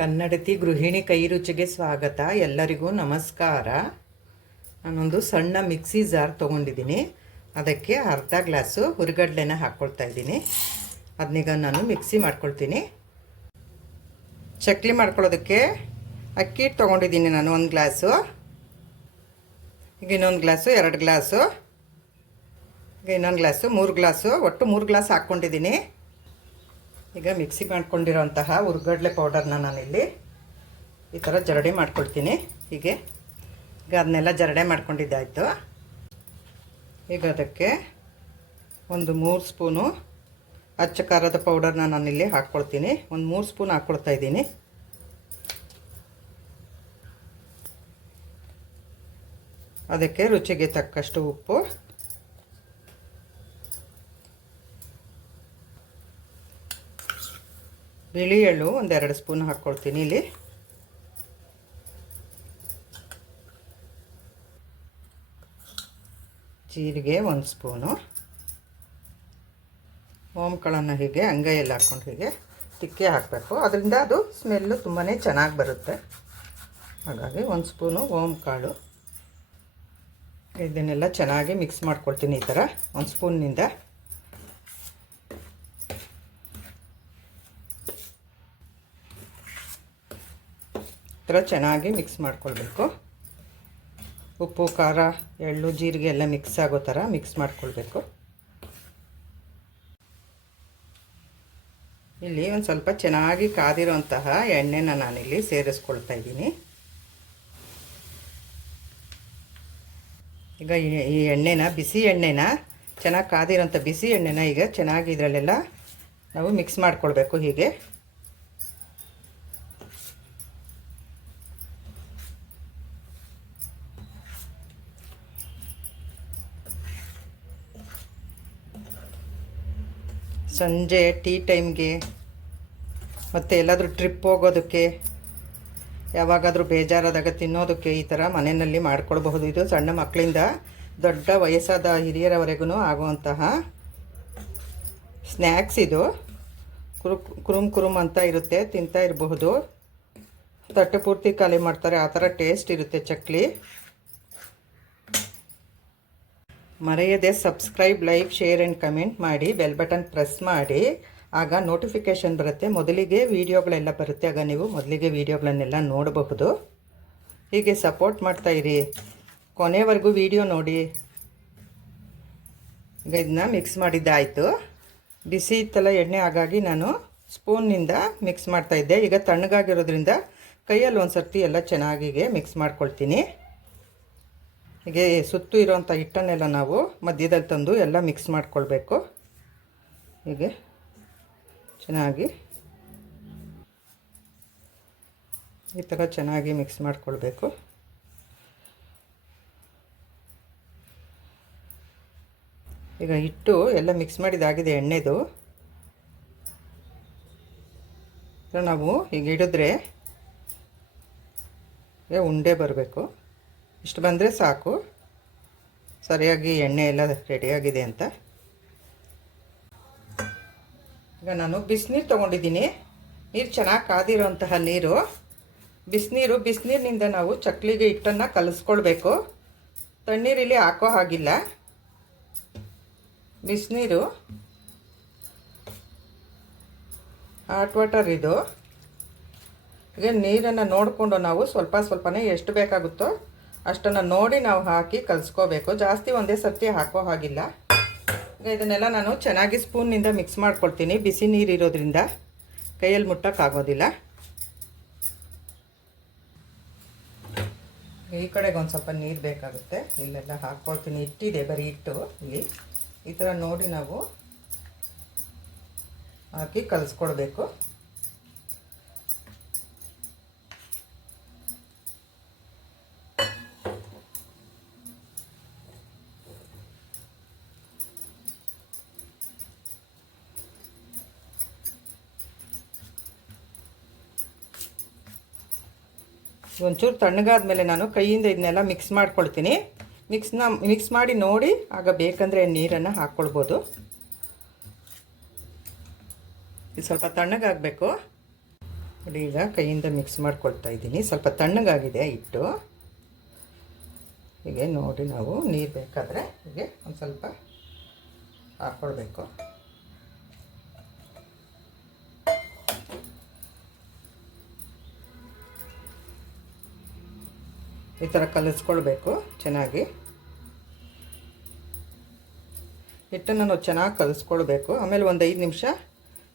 ಕನ್ನಡತಿ ಗೃಹಿಣಿ ಕೈ ರುಚಿಗೆ ಸ್ವಾಗತ. ಎಲ್ಲರಿಗೂ ನಮಸ್ಕಾರ. ನಾನೊಂದು ಸಣ್ಣ ಮಿಕ್ಸಿ ಜಾರ್ ತೊಗೊಂಡಿದ್ದೀನಿ. ಅದಕ್ಕೆ ಅರ್ಧ ಗ್ಲಾಸು ಹುರಿಗಡಲೆನ ಹಾಕ್ಕೊಳ್ತಾ ಇದ್ದೀನಿ. ಅದನ್ನೀಗ ನಾನು ಮಿಕ್ಸಿ ಮಾಡ್ಕೊಳ್ತೀನಿ. ಚಕ್ಲಿ ಮಾಡ್ಕೊಳ್ಳೋದಕ್ಕೆ ಅಕ್ಕಿ ಹಿಟ್ಟು ತೊಗೊಂಡಿದ್ದೀನಿ ನಾನು 1 ಗ್ಲಾಸು. ಈಗ ಇನ್ನೊಂದು ಗ್ಲಾಸು, 2 ಗ್ಲಾಸು, ಈಗ ಇನ್ನೊಂದು ಗ್ಲಾಸು, 3 ಗ್ಲಾಸು, ಒಟ್ಟು 3 ಗ್ಲಾಸ್ ಹಾಕ್ಕೊಂಡಿದ್ದೀನಿ. ಈಗ ಮಿಕ್ಸಿ ಮಾಡ್ಕೊಂಡಿರೋಂತಹ ಹುರಿಗಡಲೆ ಪೌಡರ್ನ ನಾನಿಲ್ಲಿ ಈ ಥರ ಜರಡಿ ಮಾಡ್ಕೊಳ್ತೀನಿ. ಈಗ ಅದನ್ನೆಲ್ಲ ಜರಡೆ ಮಾಡ್ಕೊಂಡಿದ್ದಾಯಿತು. ಈಗ ಅದಕ್ಕೆ ಒಂದು 3 ಸ್ಪೂನು ಅಚ್ಚ ಖಾರದ ಪೌಡರ್ನ ನಾನಿಲ್ಲಿ ಹಾಕ್ಕೊಳ್ತೀನಿ. ಒಂದು 3 ಸ್ಪೂನ್ ಹಾಕ್ಕೊಳ್ತಾ ಇದ್ದೀನಿ. ಅದಕ್ಕೆ ರುಚಿಗೆ ತಕ್ಕಷ್ಟು ಉಪ್ಪು, ಬಿಳಿ ಎಳ್ಳು ಒಂದು 2 ಸ್ಪೂನ್ ಹಾಕ್ಕೊಳ್ತೀನಿ ಇಲ್ಲಿ. ಜೀರಿಗೆ 1 ಸ್ಪೂನು, ಓಂಕಾಳನ್ನು ಹೀಗೆ ಅಂಗೈಯಲ್ಲಿ ಹಾಕ್ಕೊಂಡು ಹೀಗೆ ತಿಕ್ಕಿ ಹಾಕಬೇಕು. ಅದರಿಂದ ಅದು ಸ್ಮೆಲ್ಲು ತುಂಬಾ ಚೆನ್ನಾಗಿ ಬರುತ್ತೆ. ಹಾಗಾಗಿ 1 ಸ್ಪೂನು ಓಂಕಾಳು. ಇದನ್ನೆಲ್ಲ ಚೆನ್ನಾಗಿ ಮಿಕ್ಸ್ ಮಾಡ್ಕೊಳ್ತೀನಿ ಈ ಥರ 1 ಸ್ಪೂನ್ನಿಂದ. ಈ ಥರ ಚೆನ್ನಾಗಿ ಮಿಕ್ಸ್ ಮಾಡ್ಕೊಳ್ಬೇಕು. ಉಪ್ಪು, ಖಾರ, ಎಳ್ಳು, ಜೀರಿಗೆ ಎಲ್ಲ ಮಿಕ್ಸ್ ಆಗೋ ಥರ ಮಿಕ್ಸ್ ಮಾಡ್ಕೊಳ್ಬೇಕು. ಇಲ್ಲಿ ಒಂದು ಸ್ವಲ್ಪ ಚೆನ್ನಾಗಿ ಕಾದಿರೋಂತಹ ಎಣ್ಣೆನ ನಾನಿಲ್ಲಿ ಸೇರಿಸ್ಕೊಳ್ತಾ ಇದ್ದೀನಿ. ಈಗ ಈ ಎಣ್ಣೆನ, ಬಿಸಿ ಎಣ್ಣೆನ, ಚೆನ್ನಾಗಿ ಕಾದಿರೋಂಥ ಬಿಸಿ ಎಣ್ಣೆನ ಈಗ ಚೆನ್ನಾಗಿ ಇದರಲ್ಲೆಲ್ಲ ನಾವು ಮಿಕ್ಸ್ ಮಾಡ್ಕೊಳ್ಬೇಕು. ಹೀಗೆ ಸಂಜೆ ಟೀ ಟೈಮ್ಗೆ ಮತ್ತು ಎಲ್ಲಾದರೂ ಟ್ರಿಪ್ ಹೋಗೋದಕ್ಕೆ, ಯಾವಾಗಾದರೂ ಬೇಜಾರಾದಾಗ ತಿನ್ನೋದಕ್ಕೆ ಈ ಥರ ಮನೆಯಲ್ಲಿ ಮಾಡ್ಕೊಳ್ಬಹುದು. ಇದು ಸಣ್ಣ ಮಕ್ಕಳಿಂದ ದೊಡ್ಡ ವಯಸ್ಸಾದ ಹಿರಿಯರವರೆಗೂ ಆಗುವಂತಹ ಸ್ನ್ಯಾಕ್ಸ್. ಇದು ಕುರುಮ್ ಅಂತ ಇರುತ್ತೆ, ತಿಂತಾ ಇರಬಹುದು. ತಟ್ಟೆ ಪೂರ್ತಿ ಖಾಲಿ ಮಾಡ್ತಾರೆ, ಆ ಥರ ಟೇಸ್ಟ್ ಇರುತ್ತೆ ಚಕ್ಲಿ. ಮರೆಯದೆ subscribe, like, share and comment ಮಾಡಿ, ಬೆಲ್ ಬಟನ್ ಪ್ರೆಸ್ ಮಾಡಿ. ಆಗ ನೋಟಿಫಿಕೇಷನ್ ಬರುತ್ತೆ, ಮೊದಲಿಗೆ ವೀಡಿಯೋಗಳೆಲ್ಲ ಬರುತ್ತೆ. ಆಗ ನೀವು ಮೊದಲಿಗೆ ವೀಡಿಯೋಗಳನ್ನೆಲ್ಲ ನೋಡಬಹುದು. ಹೀಗೆ ಸಪೋರ್ಟ್ ಮಾಡ್ತಾಯಿರಿ, ಕೊನೆವರೆಗೂ ವೀಡಿಯೋ ನೋಡಿ. ಈಗ ಇದನ್ನ ಮಿಕ್ಸ್ ಮಾಡಿದ್ದಾಯಿತು. ಬಿಸಿ ಇತ್ತಲ್ಲ ಎಣ್ಣೆ, ಹಾಗಾಗಿ ನಾನು ಸ್ಪೂನ್ನಿಂದ ಮಿಕ್ಸ್ ಮಾಡ್ತಾಯಿದ್ದೆ. ಈಗ ತಣ್ಣಗಾಗಿರೋದ್ರಿಂದ ಕೈಯಲ್ಲಿ ಒಂದು ಸರ್ತಿ ಎಲ್ಲ ಚೆನ್ನಾಗಿಗೆ ಮಿಕ್ಸ್ ಮಾಡ್ಕೊಳ್ತೀನಿ. ಹೀಗೆ ಸುತ್ತು ಇರೋವಂಥ ಹಿಟ್ಟನ್ನೆಲ್ಲ ನಾವು ಮಧ್ಯದಲ್ಲಿ ತಂದು ಎಲ್ಲ ಮಿಕ್ಸ್ ಮಾಡ್ಕೊಳ್ಬೇಕು. ಹೀಗೆ ಚೆನ್ನಾಗಿ ಈ ಥರ ಚೆನ್ನಾಗಿ ಮಿಕ್ಸ್ ಮಾಡ್ಕೊಳ್ಬೇಕು. ಈಗ ಹಿಟ್ಟು ಎಲ್ಲ ಮಿಕ್ಸ್ ಮಾಡಿದಾಗಿದೆ ಎಣ್ಣೆದು. ನಾವು ಹೀಗೆ ಹಿಡಿದ್ರೆ ಉಂಡೆ ಬರಬೇಕು. ಇಷ್ಟು ಬಂದರೆ ಸಾಕು, ಸರಿಯಾಗಿ ಎಣ್ಣೆ ಎಲ್ಲ ರೆಡಿಯಾಗಿದೆ ಅಂತ. ಈಗ ನಾನು ಬಿಸಿನೀರು ತೊಗೊಂಡಿದ್ದೀನಿ. ನೀರು ಚೆನ್ನಾಗಿ ಕಾದಿರೋಂತಹ ನೀರು. ಬಿಸಿನೀರಿನಿಂದ ನಾವು ಚಕ್ಲಿಗೆ ಹಿಟ್ಟನ್ನು ಕಲಿಸ್ಕೊಳ್ಬೇಕು. ತಣ್ಣೀರಲ್ಲಿ ಹಾಕೋ ಹಾಗಿಲ್ಲ. ಬಿಸಿನೀರು, ಹಾಟ್ ವಾಟರ್ ಇದು. ಈಗ ನೀರನ್ನು ನೋಡಿಕೊಂಡು ನಾವು ಸ್ವಲ್ಪನೇ ಎಷ್ಟು ಬೇಕಾಗುತ್ತೋ ಅಷ್ಟನ್ನು ನೋಡಿ ನಾವು ಹಾಕಿ ಕಲಿಸ್ಕೋಬೇಕು. ಜಾಸ್ತಿ ಒಂದೇ ಸರ್ತಿ ಹಾಕೋ ಹಾಗಿಲ್ಲ. ಈಗ ಇದನ್ನೆಲ್ಲ ನಾನು ಚೆನ್ನಾಗಿ ಸ್ಪೂನ್ನಿಂದ ಮಿಕ್ಸ್ ಮಾಡ್ಕೊಳ್ತೀನಿ. ಬಿಸಿ ನೀರು ಇರೋದ್ರಿಂದ ಕೈಯಲ್ಲಿ ಮುಟ್ಟೋಕ್ಕಾಗೋದಿಲ್ಲ. ಈ ಕಡೆಗೆ ಒಂದು ಸ್ವಲ್ಪ ನೀರು ಬೇಕಾಗುತ್ತೆ. ಇಲ್ಲೆಲ್ಲ ಹಾಕ್ಕೊಳ್ತೀನಿ. ಹಿಟ್ಟಿದೆ, ಬರೀ ಹಿಟ್ಟು. ಇಲ್ಲಿ ಈ ಥರ ನೋಡಿ ನಾವು ಹಾಕಿ ಕಲಿಸ್ಕೊಳ್ಬೇಕು. ಒಂಚೂರು ತಣ್ಣಗಾದ ಮೇಲೆ ನಾನು ಕೈಯಿಂದ ಇದನ್ನೆಲ್ಲ ಮಿಕ್ಸ್ ಮಾಡ್ಕೊಳ್ತೀನಿ. ಮಿಕ್ಸ್ ಮಾಡಿ ನೋಡಿ, ಆಗ ಬೇಕಂದರೆ ನೀರನ್ನು ಹಾಕ್ಕೊಳ್ಬೋದು. ಇದು ಸ್ವಲ್ಪ ತಣ್ಣಗಾಗಬೇಕು. ನೋಡಿ ಈಗ ಕೈಯಿಂದ ಮಿಕ್ಸ್ ಮಾಡ್ಕೊಳ್ತಾ ಇದ್ದೀನಿ. ಸ್ವಲ್ಪ ತಣ್ಣಗಾಗಿದೆ ಹಿಟ್ಟು. ಹೀಗೆ ನೋಡಿ ನಾವು ನೀರು ಬೇಕಾದರೆ ಹೀಗೆ ಒಂದು ಸ್ವಲ್ಪ ಹಾಕ್ಕೊಳ್ಬೇಕು. ಈ ಥರ ಕಲಿಸ್ಕೊಳ್ಬೇಕು ಚೆನ್ನಾಗಿ. ಹಿಟ್ಟನ್ನು ನಾವು ಚೆನ್ನಾಗಿ ಕಲಿಸ್ಕೊಳ್ಬೇಕು. ಆಮೇಲೆ ಒಂದು 5 ನಿಮಿಷ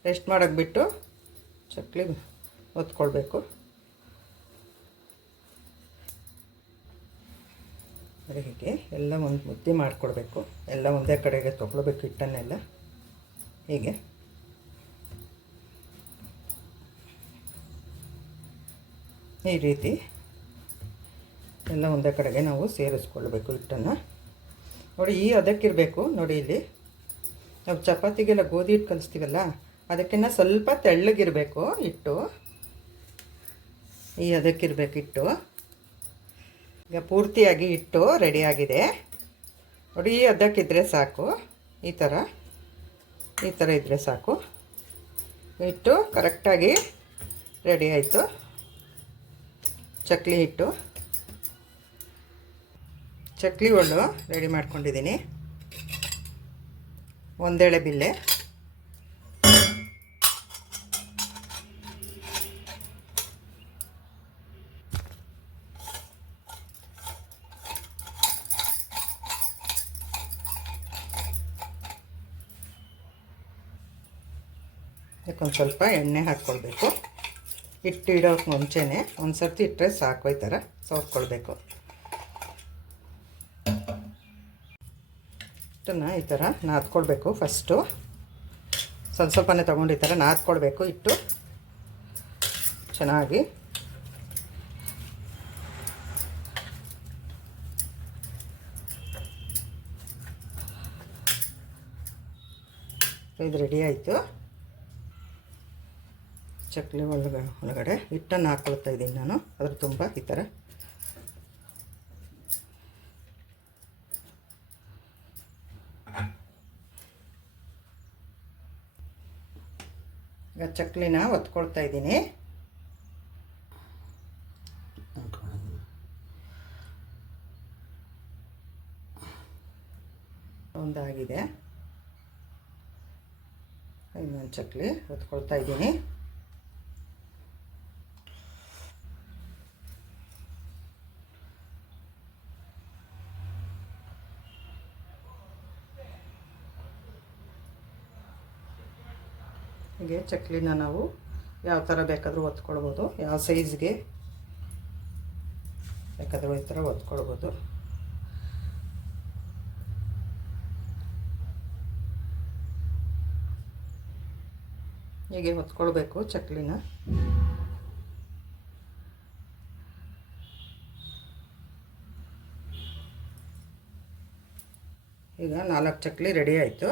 ರೆಸ್ಟ್ ಮಾಡೋಕ್ಕೆ ಬಿಟ್ಟು ಚಕ್ಲಿ ಒತ್ಕೊಳ್ಬೇಕು. ಹೀಗೆ ಎಲ್ಲ ಒಂದು ಮುದ್ದೆ ಮಾಡಿಕೊಡ್ಬೇಕು. ಎಲ್ಲ ಒಂದೇ ಕಡೆಗೆ ತೊಗೊಳ್ಬೇಕು ಹಿಟ್ಟನ್ನೆಲ್ಲ. ಹೀಗೆ ಈ ರೀತಿ ಎಲ್ಲ ಒಂದೇ ಕಡೆಗೆ ನಾವು ಸೇರಿಸ್ಕೊಳ್ಬೇಕು ಹಿಟ್ಟನ್ನು. ನೋಡಿ ಈ ಅದಕ್ಕಿರಬೇಕು. ನೋಡಿ ಇಲ್ಲಿ ನಾವು ಚಪಾತಿಗೆಲ್ಲ ಗೋಧಿ ಹಿಟ್ಟು ಕಲಿಸ್ತೀವಲ್ಲ, ಅದಕ್ಕಿಂತ ಸ್ವಲ್ಪ ತೆಳ್ಳಗಿರಬೇಕು ಹಿಟ್ಟು. ಈ ಅದಕ್ಕಿರಬೇಕು ಹಿಟ್ಟು. ಈಗ ಪೂರ್ತಿಯಾಗಿ ಹಿಟ್ಟು ರೆಡಿಯಾಗಿದೆ. ನೋಡಿ ಈ ಅದಕ್ಕಿದ್ರೆ ಸಾಕು. ಈ ಥರ ಇದ್ದರೆ ಸಾಕು. ಹಿಟ್ಟು ಕರೆಕ್ಟಾಗಿ ರೆಡಿ ಆಯಿತು. ಚಕ್ಲಿ ಹಿಟ್ಟು, ಚಕ್ಲಿ ಒಳ್ಳು ರೆಡಿ ಮಾಡ್ಕೊಂಡಿದ್ದೀನಿ. ಒಂದೇಳೆ ಬಿಲ್ಲೆ, ಇದಕ್ಕೊಂದು ಸ್ವಲ್ಪ ಎಣ್ಣೆ ಹಾಕ್ಕೊಳ್ಬೇಕು. ಹಿಟ್ಟು ಇಡೋಕ್ಕೆ ಮುಂಚೆನೇ ಒಂದು ಸರ್ತಿ ಇಟ್ಟರೆ ಸಾಕು. ಈ ಥರ ಸೋಸ್ಕೊಳ್ಬೇಕು. ಹಿಟ್ಟನ್ನು ಈ ಥರ ನಾದ್ಕೊಳ್ಬೇಕು. ಫಸ್ಟು ಸ್ವಲ್ಪನೇ ತೊಗೊಂಡು ಈ ಥರ ನಾದ್ಕೊಳ್ಬೇಕು ಹಿಟ್ಟು ಚೆನ್ನಾಗಿ. ಇದು ರೆಡಿ ಆಯಿತು. ಚಕ್ಲಿ ಒಳಗಡೆ ಹಿಟ್ಟನ್ನು ಹಾಕ್ಕೊಳ್ತಾ ಇದ್ದೀನಿ ನಾನು. ಅದ್ರ ತುಂಬ ಈ ಥರ ಈಗ ಚಕ್ಲಿನ ಒತ್ಕೊಳ್ತಾ ಇದ್ದೀನಿ. ಒಂದಾಗಿದೆ. ಇನ್ನೊಂದು ಚಕ್ಲಿ ಒತ್ಕೊಳ್ತಾ ಇದ್ದೀನಿ. ಹೀಗೆ ಚಕ್ಲಿನ ನಾವು ಯಾವ ಥರ ಬೇಕಾದರೂ ಒತ್ಕೊಳ್ಬೋದು. ಯಾವ ಸೈಜ್ಗೆ ಬೇಕಾದರೂ ಈ ಥರ ಒತ್ಕೊಳ್ಬೋದು. ಹೀಗೆ ಒತ್ಕೊಳ್ಬೇಕು ಚಕ್ಲಿನ. ಈಗ 4 ಚಕ್ಲಿ ರೆಡಿ ಆಯಿತು.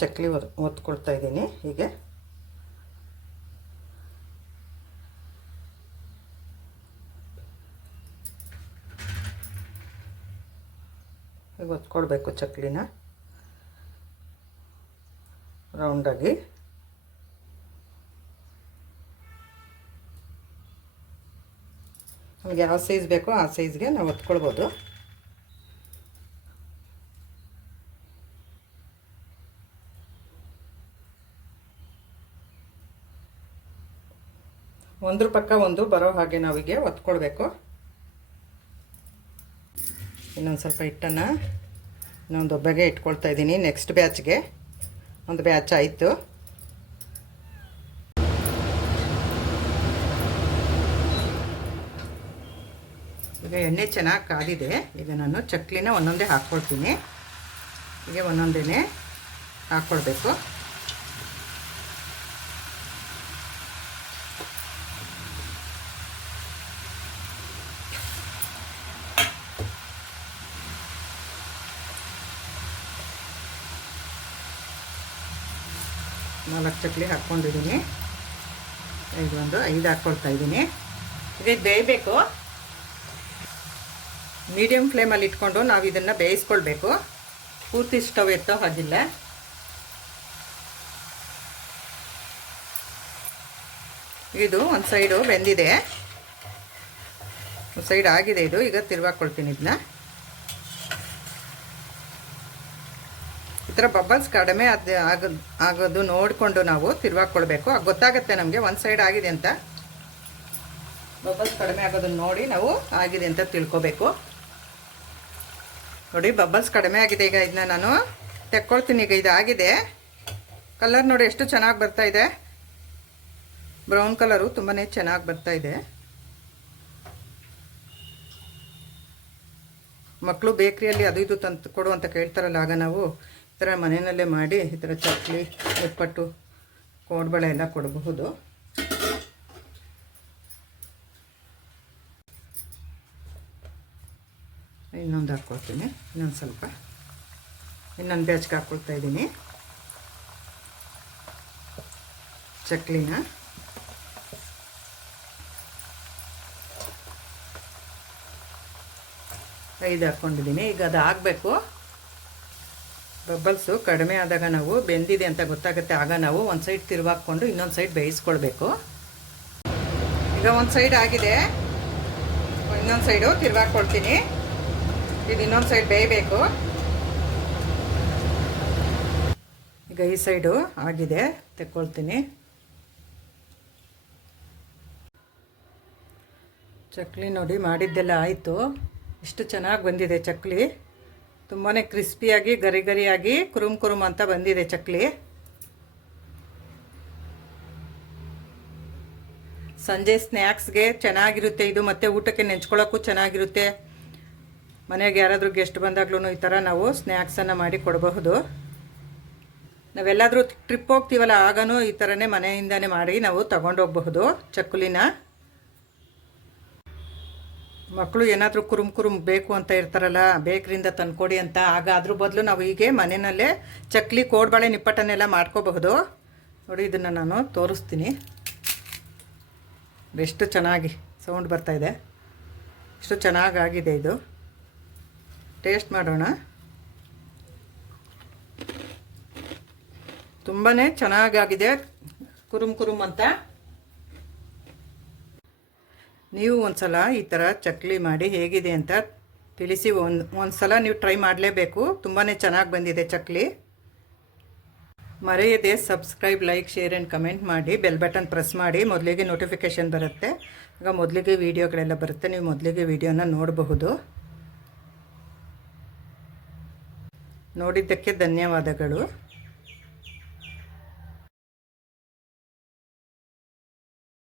ಚಕ್ಲಿ ಒತ್ಕೊಳ್ತಾ ಇದ್ದೀನಿ. ಹೀಗೆ ಒತ್ಕೊಳ್ಬೇಕು ಚಕ್ಲಿನ ರೌಂಡಾಗಿ. ನಮಗೆ ಯಾವ ಸೈಜ್ ಬೇಕೋ ಆ ಸೈಜ್ಗೆ ನಾವು ಒತ್ಕೊಳ್ಬೋದು. ಒಂದ್ರ ಪಕ್ಕ ಒಂದು ಬರೋ ಹಾಗೆ ನಾವೀಗೆ ಒತ್ಕೊಳ್ಬೇಕು. ಇನ್ನೊಂದು ಸ್ವಲ್ಪ ಹಿಟ್ಟನ್ನು ಇನ್ನೊಂದು ಒಬ್ಬಗೆ ಇಟ್ಕೊಳ್ತಾ ಇದ್ದೀನಿ. ನೆಕ್ಸ್ಟ್ ಬ್ಯಾಚ್ಗೆ ಒಂದು ಬ್ಯಾಚ್ ಆಯಿತು. ಈಗ ಎಣ್ಣೆ ಚೆನ್ನಾಗಿ ಕಾದಿದೆ. ಈಗ ನಾನು ಚಕ್ಲಿನ ಒಂದೊಂದೇ ಹಾಕ್ಕೊಳ್ತೀನಿ. ಹೀಗೆ ಒಂದೊಂದೇ ಹಾಕ್ಕೊಳ್ಬೇಕು. ನಾಲ್ಕು ಚಕ್ಲಿ ಹಾಕ್ಕೊಂಡಿದ್ದೀನಿ. ಇದೊಂದು 5 ಹಾಕ್ಕೊಳ್ತಾ ಇದ್ದೀನಿ. ಇದು ಬೇಯಬೇಕು. ಮೀಡಿಯಮ್ ಫ್ಲೇಮಲ್ಲಿ ಇಟ್ಕೊಂಡು ನಾವು ಇದನ್ನು ಬೇಯಿಸ್ಕೊಳ್ಬೇಕು. ಪೂರ್ತಿ ಸ್ಟವ್ ಎತ್ತೋ ಹಾಗಿಲ್ಲ. ಇದು ಒಂದು ಸೈಡು ಬೆಂದಿದೆ, ಒಂದು ಸೈಡ್ ಆಗಿದೆ. ಇದು ಈಗ ತಿರುವಾಕೊಳ್ತೀನಿ. ಇದನ್ನ ಈ ಥರ ಬಬಲ್ಸ್ ಕಡಿಮೆ ಆಗೋದು ನೋಡಿಕೊಂಡು ನಾವು ತಿರುವಾಕೊಳ್ಬೇಕು. ಗೊತ್ತಾಗುತ್ತೆ ನಮಗೆ ಒಂದು ಸೈಡ್ ಆಗಿದೆ ಅಂತ. ಬಬಲ್ಸ್ ಕಡಿಮೆ ಆಗೋದನ್ನು ನೋಡಿ ನಾವು ಆಗಿದೆ ಅಂತ ತಿಳ್ಕೊಬೇಕು. ನೋಡಿ ಬಬಲ್ಸ್ ಕಡಿಮೆ ಆಗಿದೆ. ಈಗ ಇದನ್ನ ನಾನು ತೆಕ್ಕೊಳ್ತೀನಿ. ಈಗ ಇದಾಗಿದೆ. ಕಲರ್ ನೋಡಿ ಎಷ್ಟು ಚೆನ್ನಾಗಿ ಬರ್ತಾ ಇದೆ. ಬ್ರೌನ್ ಕಲರು ತುಂಬಾ ಚೆನ್ನಾಗಿ ಬರ್ತಾ ಇದೆ. ಮಕ್ಕಳು ಬೇಕ್ರಿಯಲ್ಲಿ ಅದು ಇದು ತಂದು ಕೊಡು ಅಂತ ಕೇಳ್ತಾರಲ್ಲ, ಆಗ ನಾವು ಈ ಥರ ಮನೆಯಲ್ಲೇ ಮಾಡಿ ಈ ಥರ ಚಕ್ಲಿ, ನಿಪ್ಪಟ್ಟು, ಕೋಡ್ಬಳೆ ಎಲ್ಲ ಕೊಡಬಹುದು. ಇನ್ನೊಂದು ಹಾಕ್ಕೊಳ್ತೀನಿ. ಇನ್ನೊಂದು ಸ್ವಲ್ಪ ಇನ್ನೊಂದು ಬ್ಯಾಚ್ಗೆ ಹಾಕ್ಕೊಳ್ತಾ ಇದ್ದೀನಿ ಚಕ್ಲಿನ. ಐದು ಹಾಕ್ಕೊಂಡಿದ್ದೀನಿ. ಈಗ ಅದು ಆಗಬೇಕು. ಬಬಲ್ಸು ಕಡಿಮೆ ಆದಾಗ ನಾವು ಬೆಂದಿದೆ ಅಂತ ಗೊತ್ತಾಗುತ್ತೆ. ಆಗ ನಾವು ಒಂದು ಸೈಡ್ ತಿರುವಾಕ್ಕೊಂಡು ಇನ್ನೊಂದು ಸೈಡ್ ಬೇಯಿಸ್ಕೊಳ್ಬೇಕು. ಈಗ ಒಂದು ಸೈಡ್ ಆಗಿದೆ, ಇನ್ನೊಂದು ಸೈಡು ತಿರುವಾಕ್ಕೊಳ್ತೀನಿ. ಇದು ಇನ್ನೊಂದು ಸೈಡ್ ಬೇಯಬೇಕು. ಈಗ ಈ ಸೈಡು ಆಗಿದೆ, ತೆಕ್ಕೊಳ್ತೀನಿ. ಚಕ್ಲಿ ನೋಡಿ ಮಾಡಿದ್ದೆಲ್ಲ ಆಯಿತು. ಎಷ್ಟು ಚೆನ್ನಾಗಿ ಬಂದಿದೆ ಚಕ್ಲಿ. ತುಂಬಾ ಕ್ರಿಸ್ಪಿಯಾಗಿ ಗರಿ ಗರಿಯಾಗಿ ಕುರುಮ್ ಕುರುಮ್ ಅಂತ ಬಂದಿದೆ ಚಕ್ಲಿ. ಸಂಜೆ ಸ್ನ್ಯಾಕ್ಸ್ಗೆ ಚೆನ್ನಾಗಿರುತ್ತೆ ಇದು. ಮತ್ತು ಊಟಕ್ಕೆ ನೆಂಚ್ಕೊಳ್ಳೋಕ್ಕೂ ಚೆನ್ನಾಗಿರುತ್ತೆ. ಮನೆಗೆ ಯಾರಾದರೂ ಗೆಸ್ಟ್ ಬಂದಾಗ್ಲೂ ಈ ಥರ ನಾವು ಸ್ನ್ಯಾಕ್ಸನ್ನು ಮಾಡಿ ಕೊಡಬಹುದು. ನಾವೆಲ್ಲಾದರೂ ಟ್ರಿಪ್ ಹೋಗ್ತೀವಲ್ಲ, ಆಗನೂ ಈ ಥರನೇ ಮನೆಯಿಂದನೇ ಮಾಡಿ ನಾವು ತಗೊಂಡೋಗಬಹುದು ಚಕ್ಕುಲಿನ. ಮಕ್ಕಳು ಏನಾದರೂ ಕುರುಮ್ ಬೇಕು ಅಂತ ಇರ್ತಾರಲ್ಲ, ಬೇಕ್ರಿಯಿಂದ ತಂದ್ಕೊಡಿ ಅಂತ, ಆಗ ಅದ್ರ ಬದಲು ನಾವು ಹೀಗೆ ಮನೆಯಲ್ಲೇ ಚಕ್ಲಿ, ಕೋಡ್ಬಳೆ, ನಿಪ್ಪಟ್ಟನ್ನೆಲ್ಲ ಮಾಡ್ಕೋಬಹುದು. ನೋಡಿ ಇದನ್ನು ನಾನು ತೋರಿಸ್ತೀನಿ. ಎಷ್ಟು ಚೆನ್ನಾಗಿ ಸೌಂಡ್ ಬರ್ತಾಯಿದೆ, ಎಷ್ಟು ಚೆನ್ನಾಗಾಗಿದೆ ಇದು. ಟೇಸ್ಟ್ ಮಾಡೋಣ. ತುಂಬಾ ಚೆನ್ನಾಗಾಗಿದೆ, ಕುರುಮ್ ಅಂತ. ನೀವು ಒಂದು ಸಲ ಈ ಥರ ಚಕ್ಲಿ ಮಾಡಿ ಹೇಗಿದೆ ಅಂತ ತಿಳಿಸಿ. ಒಂದು ಸಲ ನೀವು ಟ್ರೈ ಮಾಡಲೇಬೇಕು. ತುಂಬಾ ಚೆನ್ನಾಗಿ ಬಂದಿದೆ ಚಕ್ಲಿ. ಮರೆಯದೆ subscribe, like, share and comment ಮಾಡಿ. ಬೆಲ್ ಬಟನ್ ಪ್ರೆಸ್ ಮಾಡಿ. ಮೊದಲಿಗೆ ನೋಟಿಫಿಕೇಷನ್ ಬರುತ್ತೆ. ಆಗ ಮೊದಲಿಗೆ ವೀಡಿಯೋಗಳೆಲ್ಲ ಬರುತ್ತೆ. ನೀವು ಮೊದಲಿಗೆ ವೀಡಿಯೋನ ನೋಡಬಹುದು. ನೋಡಿದ್ದಕ್ಕೆ ಧನ್ಯವಾದಗಳು.